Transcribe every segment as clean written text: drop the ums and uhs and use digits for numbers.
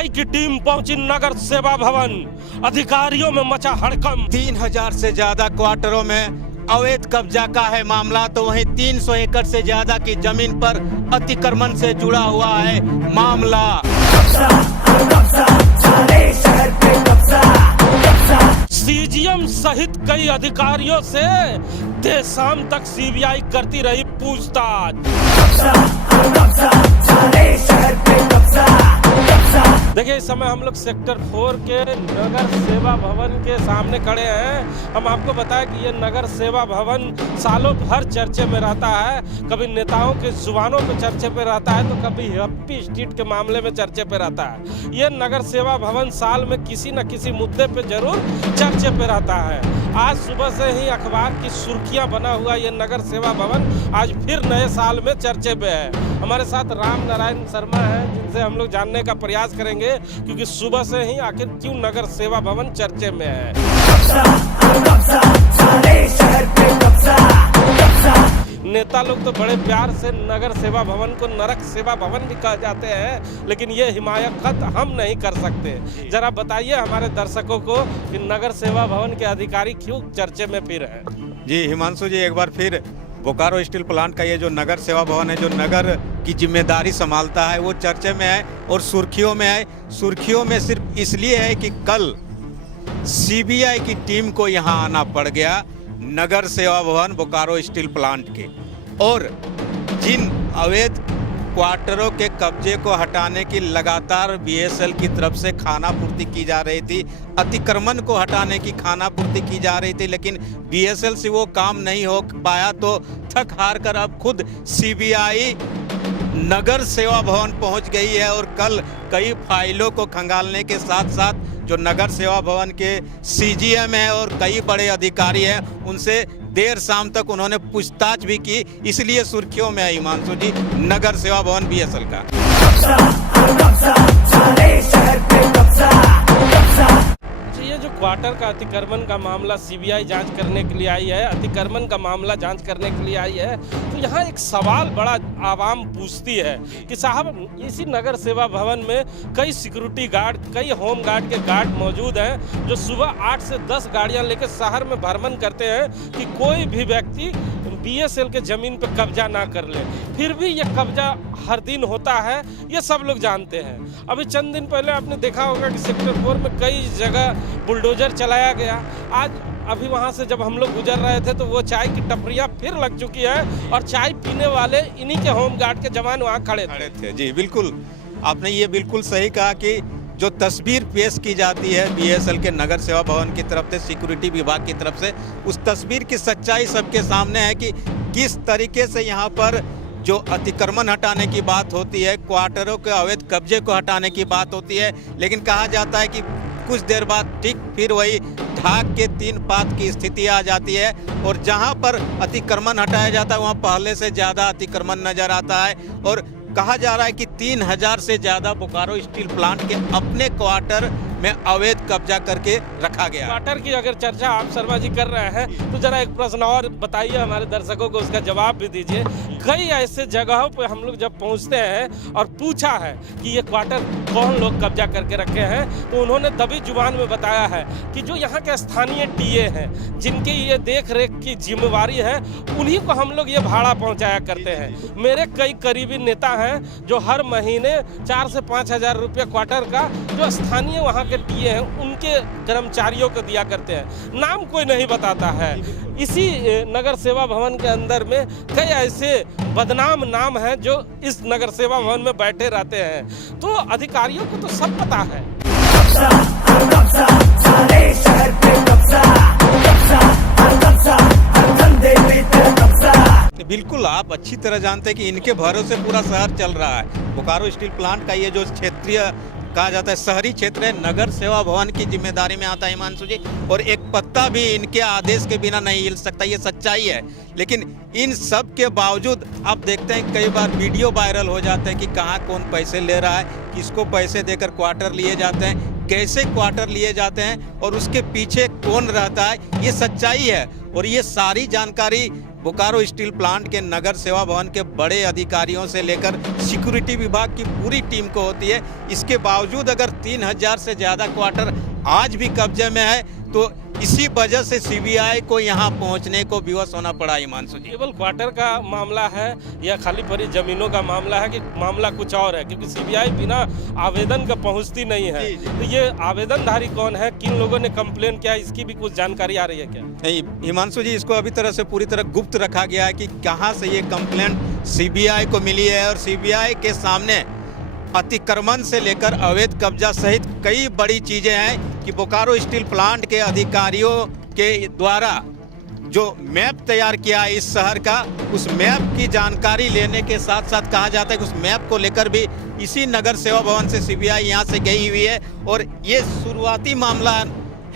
CBI की team पहुंची नगर सेवा भवन। अधिकारियों में मचा हड़कंप। 3000 से ज्यादा क्वार्टरों में अवैध कब्जा का है मामला, तो वहीं 300 एकड़ से ज्यादा की जमीन पर अतिक्रमण से जुड़ा हुआ है मामला। सीजीएम सहित कई अधिकारियों से देर शाम तक सीबीआई करती रही पूछताछ। देखिए, इस समय हम लोग सेक्टर 4 के नगर सेवा भवन के सामने खड़े हैं। हम आपको बताएं कि ये नगर सेवा भवन सालों भर चर्चे में रहता है। कभी नेताओं के जुबानों पे चर्चे पे रहता है, तो कभी हैप्पी स्ट्रीट के मामले में चर्चे पे रहता है। ये नगर सेवा भवन साल में किसी न किसी मुद्दे पे जरूर चर्चे पे रहता है। आज सुबह से ही अखबार की सुर्खियां बना हुआ ये नगर सेवा भवन आज फिर नए साल में चर्चे पे है। हमारे साथ राम नारायण शर्मा हैं, जिनसे हम लोग जानने का प्रयास करेंगे, क्योंकि सुबह से ही आखिर क्यों नगर सेवा भवन चर्चे में है। नेता लोग तो बड़े प्यार से नगर सेवा भवन को नरक सेवा भवन भी कह जाते हैं, लेकिन ये हिमायत हम नहीं कर सकते। जरा बताइए हमारे दर्शकों को कि नगर सेवा भवन के अधिकारी क्यों चर्चे में फिर हैं। जी हिमांशु जी, एक बार फिर बोकारो स्टील प्लांट का ये जो नगर सेवा भवन है, जो नगर की जिम्मेदारी संभालता है, वो चर्चे में है और सुर्खियों में है। सुर्खियों में सिर्फ इसलिए है कि कल सीबीआई की टीम को यहाँ आना पड़ गया नगर सेवा भवन बोकारो स्टील प्लांट के, और जिन अवैध क्वार्टरों के कब्जे को हटाने की लगातार बीएसएल की तरफ से खाना पूर्ति की जा रही थी, अतिक्रमण को हटाने की खाना पूर्ति की जा रही थी, लेकिन बीएसएल से वो काम नहीं हो पाया, तो थक हार कर अब खुद सीबीआई नगर सेवा भवन पहुंच गई है। और कल कई फाइलों को खंगालने के साथ साथ जो नगर सेवा भवन के सीजीएम है और कई बड़े अधिकारी हैं, उनसे देर शाम तक उन्होंने पूछताछ भी की। इसलिए सुर्खियों में है हिमांशु जी नगर सेवा भवन बीएसएल का। ये जो क्वार्टर का अतिक्रमण का मामला सीबीआई जांच करने के लिए आई है, अतिक्रमण का मामला जांच करने के लिए आई है, तो यहाँ एक सवाल बड़ा आवाम पूछती है कि साहब, इसी नगर सेवा भवन में कई सिक्योरिटी गार्ड, कई होम गार्ड के गार्ड मौजूद हैं, जो सुबह 8 से 10 गाड़ियाँ लेकर शहर में भ्रमण करते हैं कि कोई भी व्यक्ति बीएसएल के जमीन पे कब्जा ना कर ले। फिर भी ये कब्जा हर दिन होता है, ये सब लोग जानते हैं। अभी चंद दिन पहले आपने देखा होगा कि सेक्टर 4 में कई जगह बुलडोजर चलाया गया। आज अभी वहां से जब हम लोग गुजर रहे थे, तो वो चाय की टपरियां फिर लग चुकी है और चाय पीने वाले इन्हीं के होम गार्ड के जवान वहाँ खड़े थे। जी बिल्कुल, आपने ये बिल्कुल सही कहा कि जो तस्वीर पेश की जाती है बीएसएल के नगर सेवा भवन की तरफ से, सिक्योरिटी विभाग की तरफ से, उस तस्वीर की सच्चाई सबके सामने है कि किस तरीके से यहाँ पर जो अतिक्रमण हटाने की बात होती है, क्वार्टरों के अवैध कब्जे को हटाने की बात होती है, लेकिन कहा जाता है कि कुछ देर बाद ठीक फिर वही ढाक के 3 पात की स्थिति आ जाती है, और जहाँ पर अतिक्रमण हटाया जाता है वहाँ पहले से ज़्यादा अतिक्रमण नजर आता है। और कहा जा रहा है कि 3000 से ज़्यादा बोकारो स्टील प्लांट के अपने क्वार्टर में अवैध कब्जा करके रखा गया। क्वार्टर की अगर चर्चा आप शर्मा जी कर रहे हैं, तो जरा एक प्रश्न और बताइए हमारे दर्शकों को, उसका जवाब भी दीजिए। कई ऐसे जगहों पे हम लोग जब पहुंचते हैं और पूछा है कि ये क्वार्टर कौन लोग कब्जा करके रखे हैं, तो उन्होंने दबी जुबान में बताया है कि जो यहाँ के स्थानीय टीए हैं, जिनकी ये देख रेख की जिम्मेवारी है, उन्हीं को हम लोग ये भाड़ा पहुँचाया करते हैं। मेरे कई करीबी नेता हैं जो हर महीने 4 से 5 हज़ार रुपये क्वार्टर का जो स्थानीय वहाँ के टीए हैं उनके कर्मचारियों को दिया करते हैं। नाम कोई नहीं बताता है। इसी नगर सेवा भवन के अंदर में कई ऐसे बदनाम नाम हैं जो इस नगर सेवा भवन में बैठे रहते हैं, तो अधिकारियों को तो सब पता है। बिल्कुल, आप अच्छी तरह जानते हैं कि इनके भरोसे पूरा शहर चल रहा है। बोकारो स्टील प्लांट का ये जो क्षेत्रीय कहा जाता है शहरी क्षेत्र है, नगर सेवा भवन की जिम्मेदारी में आता है हिमांशु जी, और एक पत्ता भी इनके आदेश के बिना नहीं हिल सकता, ये सच्चाई है। लेकिन इन सब के बावजूद आप देखते हैं कई बार वीडियो वायरल हो जाते हैं कि कहाँ कौन पैसे ले रहा है, किसको पैसे देकर क्वार्टर लिए जाते हैं, कैसे क्वार्टर लिए जाते हैं और उसके पीछे कौन रहता है, ये सच्चाई है। और ये सारी जानकारी बोकारो स्टील प्लांट के नगर सेवा भवन के बड़े अधिकारियों से लेकर सिक्योरिटी विभाग की पूरी टीम को होती है। इसके बावजूद अगर 3000 से ज़्यादा क्वार्टर आज भी कब्जे में है तो इसी वजह से सीबीआई को यहाँ पहुँचने को विवश होना पड़ा। हिमांशु जी, केवल क्वार्टर का मामला है या खाली पड़ी जमीनों का मामला है कि मामला कुछ और है? क्योंकि सीबीआई बिना आवेदन का पहुंचती नहीं है। जी, जी। तो ये आवेदनधारी कौन है, किन लोगों ने कंप्लेन किया, इसकी भी कुछ जानकारी आ रही है क्या? नहीं हिमांशु जी, इसको अभी तरह से पूरी तरह गुप्त रखा गया है कि कहाँ से ये कंप्लेंट सीबीआई को मिली है। और सीबीआई के सामने अतिक्रमण से लेकर अवैध कब्जा सहित कई बड़ी चीजें हैं कि बोकारो स्टील प्लांट के अधिकारियों के द्वारा जो मैप तैयार किया है इस शहर का, उस मैप की जानकारी लेने के साथ साथ कहा जाता है कि उस मैप को लेकर भी इसी नगर सेवा भवन से सीबीआई यहाँ से गई हुई है। और ये शुरुआती मामला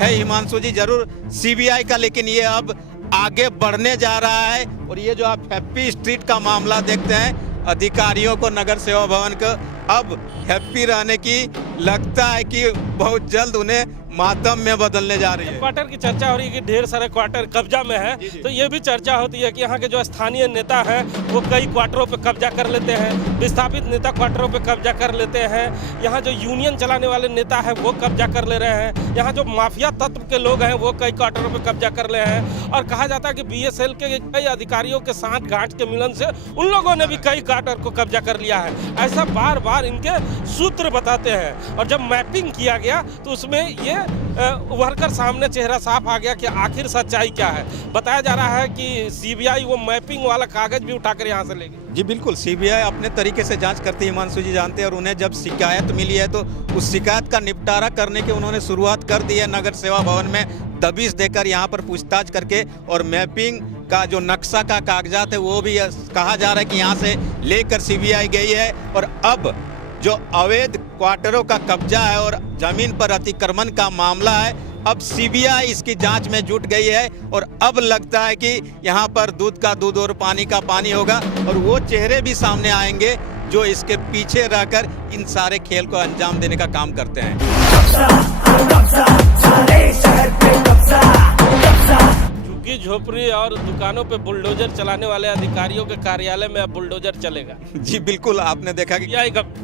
है हिमांशु जी जरूर सीबीआई का, लेकिन ये अब आगे बढ़ने जा रहा है। और ये जो आप हैप्पी स्ट्रीट का मामला देखते हैं, अधिकारियों को नगर सेवा भवन को अब हैप्पी रहने की लगता है कि बहुत जल्द उन्हें मातम में बदलने जा रही है। क्वार्टर की चर्चा हो रही है कि ढेर सारे क्वार्टर कब्जा में है। तो ये भी चर्चा होती है कि यहाँ के जो स्थानीय नेता हैं वो कई क्वार्टरों पे कब्जा कर लेते हैं, विस्थापित नेता क्वार्टरों पे कब्जा कर लेते हैं, यहाँ जो यूनियन चलाने वाले नेता हैं वो कब्जा कर ले रहे हैं, यहाँ जो माफिया तत्व के लोग हैं वो कई क्वार्टरों पे कब्जा कर ले हैं। और कहा जाता है कि बीएसएल के कई अधिकारियों के साथ गांठ के मिलन से उन लोगों ने भी कई क्वार्टर को कब्जा कर लिया है। ऐसा बार बार इनके सूत्र बताते हैं। और जब मैपिंग किया गया तो उसमें ये उभर कर सामने चेहरा साफ आ गया कि आखिर सच्चाई क्या है। बताया जा रहा है कि सीबीआई वो मैपिंग वाला कागज भी उठाकर यहाँ से लेगी। जी बिल्कुल, सीबीआई अपने तरीके से जांच करती है हिमांशु जी जानते हैं। और उन्हें जब शिकायत मिली है तो उस शिकायत का निपटारा करने की उन्होंने शुरुआत कर दी है। नगर सेवा भवन में दबिश देकर यहाँ पर पूछताछ करके और मैपिंग का जो नक्शा का कागजात है वो भी कहा जा रहा है कि यहाँ से लेकर सीबीआई गई है। और अब जो अवैध क्वार्टरों का कब्जा है और जमीन पर अतिक्रमण का मामला है, अब सीबीआई इसकी जांच में जुट गई है। और अब लगता है कि यहाँ पर दूध का दूध और पानी का पानी होगा और वो चेहरे भी सामने आएंगे जो इसके पीछे रहकर इन सारे खेल को अंजाम देने का काम करते हैं। झुग्गी झोपड़ी और दुकानों पे बुलडोजर चलाने वाले अधिकारियों के कार्यालय में अब बुलडोजर चलेगा। जी बिल्कुल, आपने देखा कि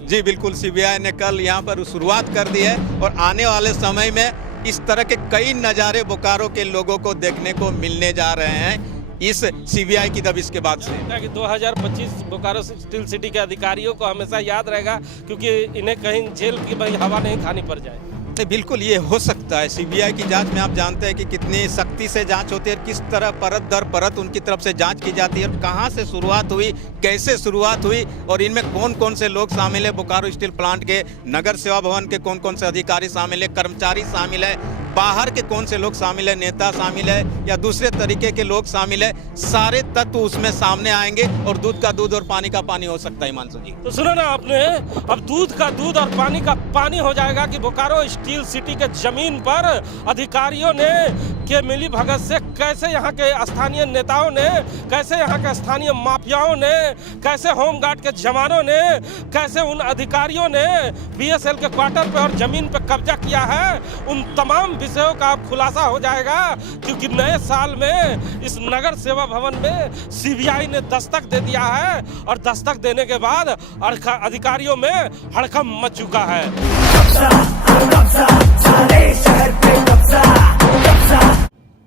जी बिल्कुल सीबीआई ने कल यहाँ पर शुरुआत कर दी है। और आने वाले समय में इस तरह के कई नज़ारे बोकारो के लोगों को देखने को मिलने जा रहे हैं इस सीबीआई की दबिश के बाद से। कि 2025 बोकारो स्टील सिटी के अधिकारियों को हमेशा याद रहेगा, क्योंकि इन्हें कहीं जेल की भाई हवा नहीं खानी पड़ जाए। बिल्कुल ये हो सकता है। सीबीआई की जांच में आप जानते हैं कि कितनी सख्ती से जांच होती है, किस तरह परत दर परत उनकी तरफ से जांच की जाती है, कहां से शुरुआत हुई, कैसे शुरुआत हुई और इनमें कौन कौन से लोग शामिल है। बोकारो स्टील प्लांट के नगर सेवा भवन के कौन कौन से अधिकारी शामिल है, कर्मचारी शामिल है, बाहर के कौन से लोग शामिल है, नेता शामिल है या दूसरे तरीके के लोग शामिल है, सारे तत्व उसमें सामने आएंगे और दूध का दूध और पानी का पानी हो सकता है। हिमांशु जी, तो सुनो ना आपने, अब दूध का दूध और पानी का पानी हो जाएगा कि बोकारो स्टील सिटी के जमीन पर अधिकारियों ने के मिली भगत से कैसे यहाँ के स्थानीय नेताओं ने, कैसे यहाँ के स्थानीय माफियाओं ने, कैसे होमगार्ड के जवानों ने, कैसे उन अधिकारियों ने बीएसएल के क्वार्टर पे और जमीन पे कब्जा किया है, उन तमाम विषयों का अब खुलासा हो जाएगा। क्योंकि नए साल में इस नगर सेवा भवन में सीबीआई ने दस्तक दे दिया है और दस्तक देने के बाद अधिकारियों में हड़कंप मच चुका है।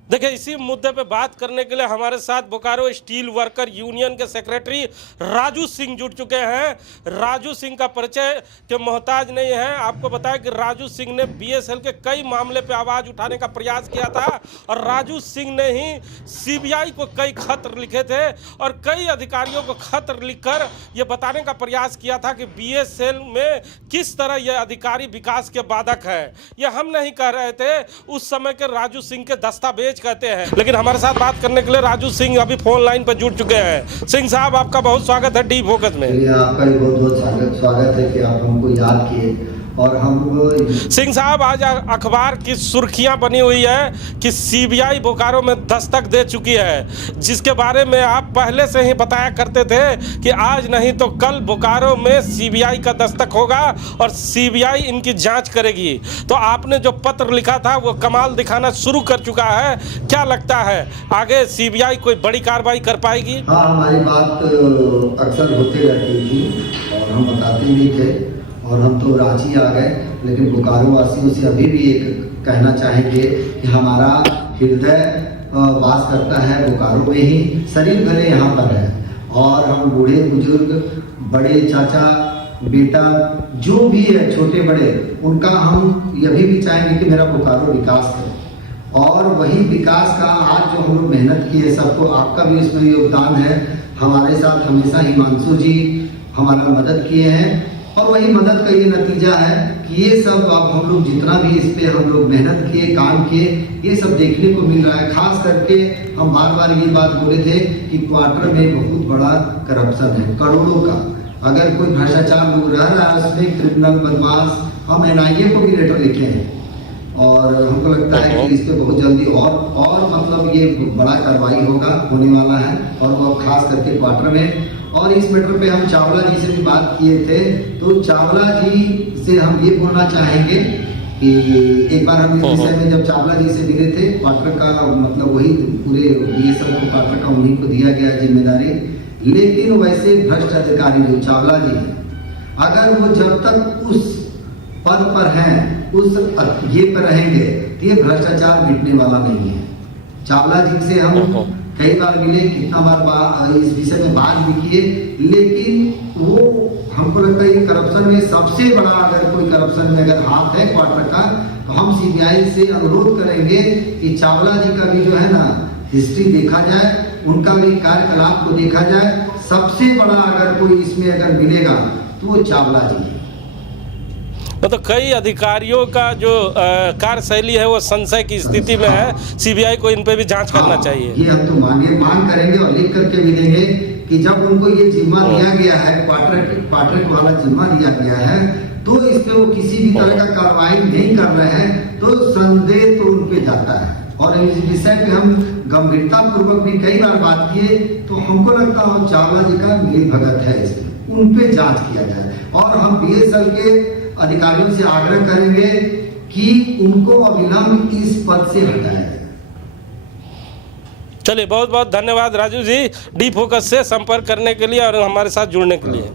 देखिए, इसी मुद्दे पे बात करने के लिए हमारे साथ बोकारो स्टील वर्कर यूनियन के सेक्रेटरी राजू सिंह जुड़ चुके हैं। राजू सिंह का परिचय के मोहताज नहीं है। आपको बताया कि राजू सिंह ने बीएसएल के कई मामले पे आवाज उठाने का प्रयास किया था और राजू सिंह ने ही सीबीआई को कई खत लिखे थे और कई अधिकारियों को खत लिखकर ये बताने का प्रयास किया था कि बीएसएल में किस तरह ये अधिकारी विकास के बाधक है। ये हम नहीं कह रहे थे, उस समय के राजू सिंह के दस्तावेज कहते हैं। लेकिन हमारे साथ बात करने के लिए राजू सिंह अभी फोन लाइन पर जुड़ चुके हैं। सिंह साहब, आपका बहुत स्वागत है डी फोकस में। आपका भी बहुत बहुत स्वागत है कि आप हमको याद किए और हम सिंह साहब, आज अखबार की सुर्खियां बनी हुई है कि सीबीआई बोकारो में दस्तक दे चुकी है, जिसके बारे में आप पहले से ही बताया करते थे कि आज नहीं तो कल बोकारो में सीबीआई का दस्तक होगा और सीबीआई इनकी जांच करेगी। तो आपने जो पत्र लिखा था वो कमाल दिखाना शुरू कर चुका है। क्या लगता है आगे सीबीआई कोई बड़ी कार्रवाई कर पाएगी? हाँ, हमारी बात अक्सर होती रहती थी और हम बताते भी थे और हम तो रांची आ गए, लेकिन बोकारो वासियों से अभी भी एक कहना चाहेंगे कि हमारा हृदय वास करता है बोकारो में ही, शरीर भले यहाँ पर है और हम बूढ़े बुजुर्ग, बड़े चाचा, बेटा, जो भी है छोटे बड़े, उनका हम ये भी चाहेंगे कि मेरा बोकारो विकास करे। और वही विकास का आज जो हम लोग मेहनत किए, सबको आपका भी इसमें योगदान है। हमारे साथ हमेशा हिमांशु जी हमारा मदद किए हैं और वही मदद का ये नतीजा है कि ये सब अब हम लोग जितना भी इस पे हम लोग मेहनत किए, काम किए, ये सब देखने को मिल रहा है। खास करके हम बार बार ये बात बोले थे कि क्वार्टर में बहुत बड़ा करप्शन है, करोड़ों का। अगर कोई भ्रष्टाचार लोग रह रहा है उसमें, क्रिमिनल बदमाश, हम NIA को भी लेटर लिखे हैं और हमको लगता है कि इस पे बहुत जल्दी और मतलब ये बड़ा कार्रवाई होने वाला है और वो खास करके क्वार्टर में। और इस मैटर पे हम चावला जी से भी बात किए थे, तो चावला जी से हम ये बोलना चाहेंगे कि एक बार हम इस विषय में जब चावला जी से मिले थे, क्वार्टर का मतलब वही पूरे BSF को क्वार्टर का उन्हीं को दिया गया जिम्मेदारी। लेकिन वैसे भ्रष्ट अधिकारी जो चावला जी है, अगर वो जब तक उस पद पर हैं, उस ये पर रहेंगे, तो ये भ्रष्टाचार मिटने वाला नहीं है। चावला जी से हम कई बार मिले, कितना बार इस विषय में बात भी किए, लेकिन वो हमको लगता है करप्शन में सबसे बड़ा, अगर कोई करप्शन में अगर हाथ है क्वार्टर का, तो हम CBI से अनुरोध करेंगे कि चावला जी का भी जो है ना हिस्ट्री देखा जाए, उनका भी कार्यकलाप को देखा जाए। सबसे बड़ा अगर कोई इसमें अगर मिलेगा तो वो चावला जी है। तो कई अधिकारियों का जो कार्यशैली है वो संशय की स्थिति में है, सीबीआई को इन पे भी जांच करना चाहिए। ये हम तो मांग करेंगे और लिख करके भी देंगे कि जब उनको ये जिम्मा दिया गया है, क्वार्टर वाला जिम्मा दिया गया है, तो इस पे वो किसी भी तरह का कार्रवाई नहीं कर रहे हैं, तो संदेह तो उन पे जाता है। और इस विषय पे हम गंभीरता पूर्वक भी कई बार बात किए, तो हमको लगता है चावला जी का मिली भगत है, इसमें उन पे जांच किया जाए। और हम BSF के अधिकारियों से आग्रह करेंगे कि उनको अविलंब इस पद से हटाया जाए। चलिए, बहुत बहुत धन्यवाद राजू जी, डी फोकस से संपर्क करने के लिए और हमारे साथ जुड़ने के लिए।